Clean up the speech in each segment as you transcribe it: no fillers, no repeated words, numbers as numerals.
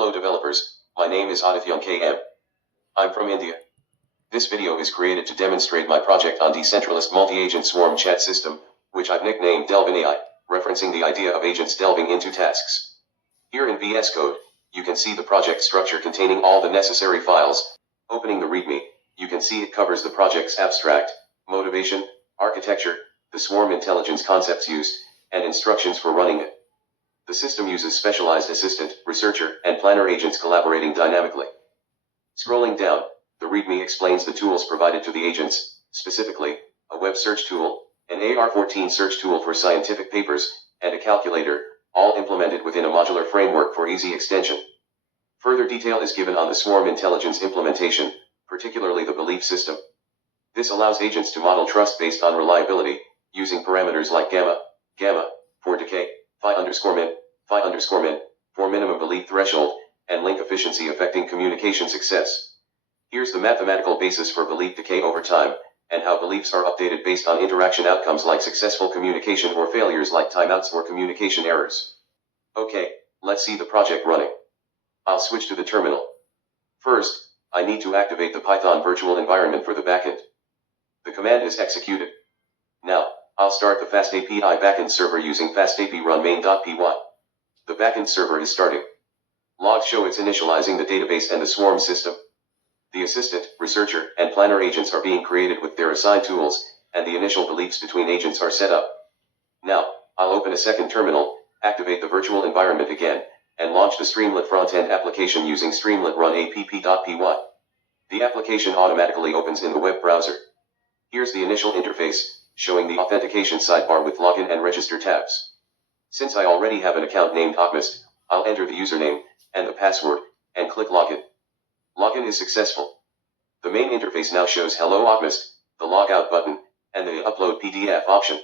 Hello developers, my name is Adityan KM. I'm from India. This video is created to demonstrate my project on decentralized multi-agent swarm chat system, which I've nicknamed DELVIN AI, referencing the idea of agents delving into tasks. Here in VS Code, you can see the project structure containing all the necessary files. Opening the README, you can see it covers the project's abstract, motivation, architecture, the swarm intelligence concepts used, and instructions for running it. The system uses specialized assistant, researcher, and planner agents collaborating dynamically. Scrolling down, the README explains the tools provided to the agents, specifically, a web search tool, an AR14 search tool for scientific papers, and a calculator, all implemented within a modular framework for easy extension. Further detail is given on the swarm intelligence implementation, particularly the belief system. This allows agents to model trust based on reliability, using parameters like gamma for decay, phi_min for minimum belief threshold, and link efficiency affecting communication success. Here's the mathematical basis for belief decay over time, and how beliefs are updated based on interaction outcomes like successful communication or failures like timeouts or communication errors. Okay, let's see the project running. I'll switch to the terminal. First, I need to activate the Python virtual environment for the backend. The command is executed. Now, I'll start the FastAPI backend server using FastAPI run main.py. The backend server is starting. Logs show it's initializing the database and the swarm system. The assistant, researcher, and planner agents are being created with their assigned tools, and the initial beliefs between agents are set up. Now, I'll open a second terminal, activate the virtual environment again, and launch the Streamlit front-end application using Streamlit run app.py. The application automatically opens in the web browser. Here's the initial interface, showing the authentication sidebar with login and register tabs. Since I already have an account named Optimist, I'll enter the username and the password, and click login. Login is successful. The main interface now shows Hello Optimist, the logout button, and the upload PDF option.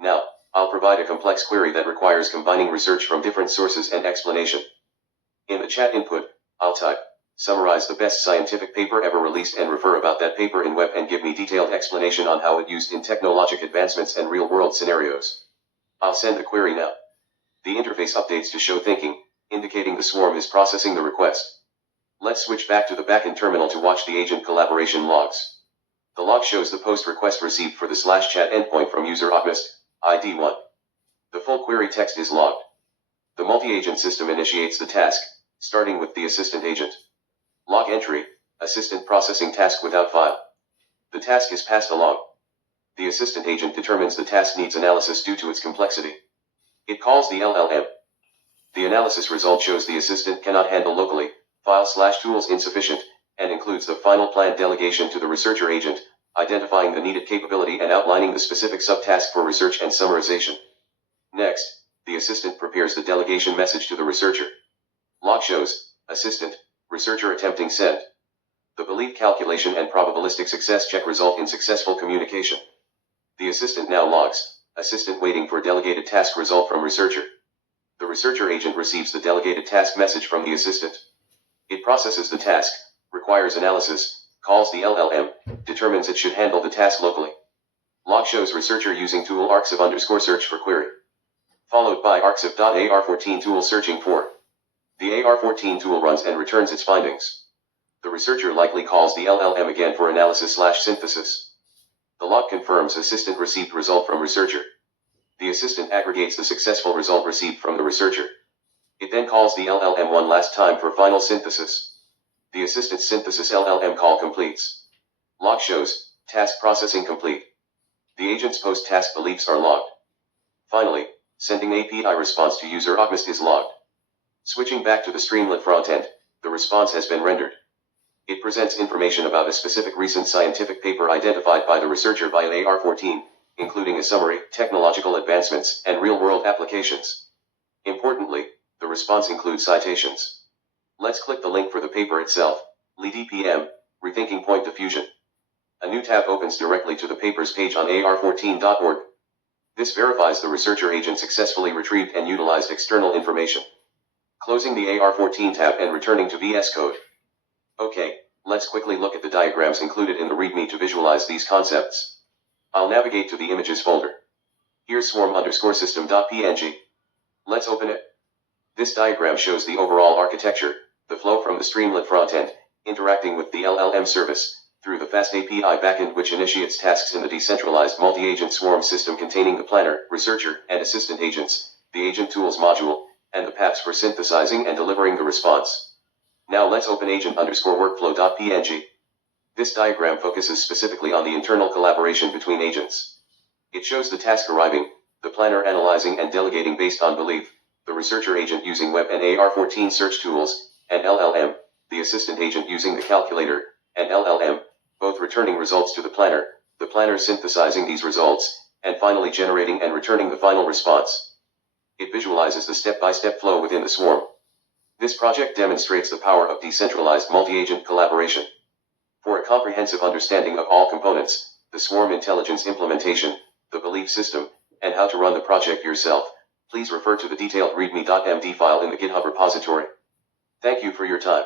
Now, I'll provide a complex query that requires combining research from different sources and explanation. In the chat input, I'll type, summarize the best scientific paper ever released and refer about that paper in web and give me detailed explanation on how it used in technologic advancements and real-world scenarios. I'll send the query now. The interface updates to show thinking, indicating the swarm is processing the request. Let's switch back to the backend terminal to watch the agent collaboration logs. The log shows the post request received for the /chat endpoint from user Optimist, ID 1. The full query text is logged. The multi-agent system initiates the task, starting with the assistant agent. Log entry, assistant processing task without file. The task is passed along. The assistant agent determines the task needs analysis due to its complexity. It calls the LLM. The analysis result shows the assistant cannot handle locally, file/tools insufficient, and includes the final planned delegation to the researcher agent, identifying the needed capability and outlining the specific subtask for research and summarization. Next, the assistant prepares the delegation message to the researcher. Log shows, assistant, researcher attempting send. The belief calculation and probabilistic success check result in successful communication. The assistant now logs, assistant waiting for delegated task result from researcher. The researcher agent receives the delegated task message from the assistant. It processes the task, requires analysis, calls the LLM, determines it should handle the task locally. Log shows researcher using tool ArXiv Search for query. Followed by ArXiv.ar14 tool searching for. The AR14 tool runs and returns its findings. The researcher likely calls the LLM again for analysis/synthesis. The log confirms assistant received result from researcher. The assistant aggregates the successful result received from the researcher. It then calls the LLM one last time for final synthesis. The assistant's synthesis LLM call completes. Log shows, task processing complete. The agent's post-task beliefs are logged. Finally, sending API response to user Optimist is logged. Switching back to the Streamlit frontend, the response has been rendered. It presents information about a specific recent scientific paper identified by the researcher via AR14, including a summary, technological advancements, and real-world applications. Importantly, the response includes citations. Let's click the link for the paper itself, LEDPM, Rethinking Point Diffusion. A new tab opens directly to the paper's page on ar14.org. This verifies the researcher agent successfully retrieved and utilized external information. Closing the AR14 tab and returning to VS Code. Okay, let's quickly look at the diagrams included in the README to visualize these concepts. I'll navigate to the images folder. Here's swarm_system.png. Let's open it. This diagram shows the overall architecture, the flow from the Streamlit frontend, interacting with the LLM service, through the FastAPI backend which initiates tasks in the decentralized multi-agent swarm system containing the planner, researcher, and assistant agents, the agent tools module, and the paths for synthesizing and delivering the response. Now let's open agent_workflow.png. This diagram focuses specifically on the internal collaboration between agents. It shows the task arriving, the planner analyzing and delegating based on belief, the researcher agent using web and AR14 search tools, and LLM, the assistant agent using the calculator, and LLM, both returning results to the planner synthesizing these results, and finally generating and returning the final response. It visualizes the step-by-step flow within the swarm. This project demonstrates the power of decentralized multi-agent collaboration. For a comprehensive understanding of all components, the swarm intelligence implementation, the belief system, and how to run the project yourself, please refer to the detailed readme.md file in the GitHub repository. Thank you for your time.